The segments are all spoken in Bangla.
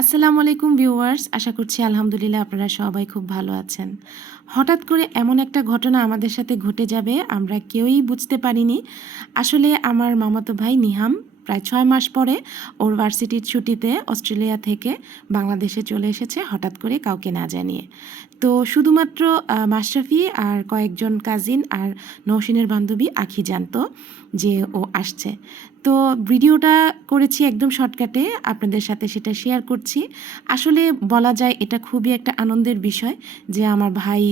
আসসালামু আলাইকুম ভিউয়ার্স, আশা করছি আলহামদুলিল্লাহ আপনারা সবাই খুব ভালো আছেন। হঠাৎ করে এমন একটা ঘটনা আমাদের সাথে ঘটে যাবে আমরা কেউই বুঝতে পারিনি। আসলে আমার মামাতো ভাই নিহাম প্রায় ৬ মাস পরে ওর ভার্সিটির ছুটিতে অস্ট্রেলিয়া থেকে বাংলাদেশে চলে এসেছে হঠাৎ করে কাউকে না জানিয়ে। তো শুধুমাত্র মাশরাফি আর কয়েকজন কাজিন আর নৌসিনের বান্ধবী আখি জানতো যে ও আসছে। তো ভিডিওটা করেছি একদম শর্টকাটে, আপনাদের সাথে সেটা শেয়ার করছি। আসলে বলা যায় এটা খুবই একটা আনন্দের বিষয় যে আমার ভাই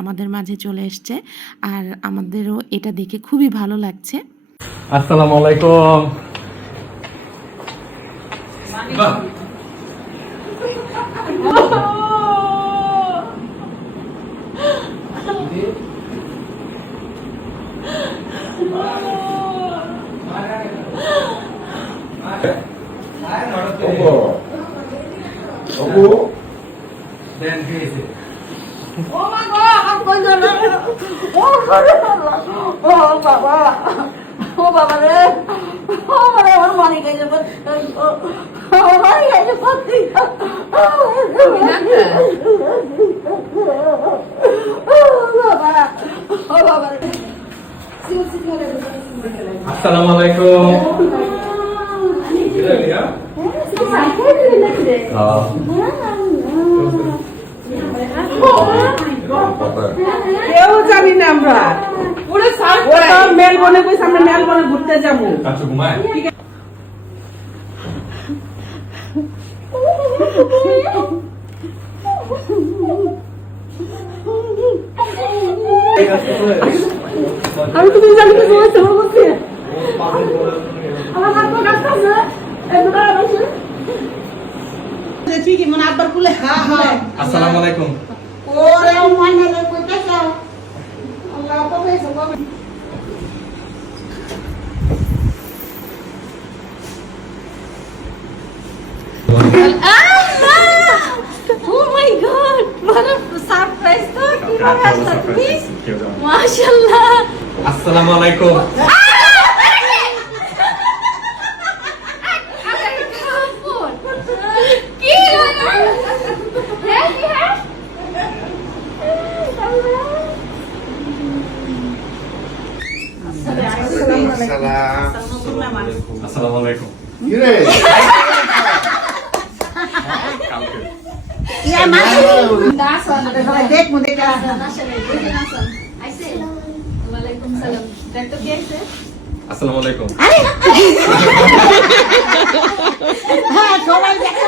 আমাদের মাঝে চলে এসছে, আর আমাদেরও এটা দেখে খুবই ভালো লাগছে। আসসালামু আলাইকুম। বাবা রে, আমার মানি গেছে, মানি গেছে, আসসালামু আলাইকুম। কেউ জানি না আমরা মেলবোর্নে কইছি আমরা মেলবোর্নে ঘুরতে যাবো। আচ্ছা ঘুমায়। আমি তো জানি না তোমার সময় করছি আমার হাত পা কাটতে আছে একবার আছে ঠিক কি মনে আবার কুলে আসসালামু আলাইকুম। ওরে মানে রে কইতেছ আল্লাহ তো বেশ হবে। Oh my God! What a surprise! তো কিভাবে আসলে তুমি? মাশাআল্লাহ! আসসালামু আলাইকুম। কি হলো? হ্যাঁ কি হ্যাঁ? আসসালামু আলাইকুম। ইয়া মাসি দাসন দেখ মুদে কা আইছে ওয়ালাইকুম সালাম দেখ তো কি আইছে আসসালামু আলাইকুম। হ্যাঁ সবাই দেখে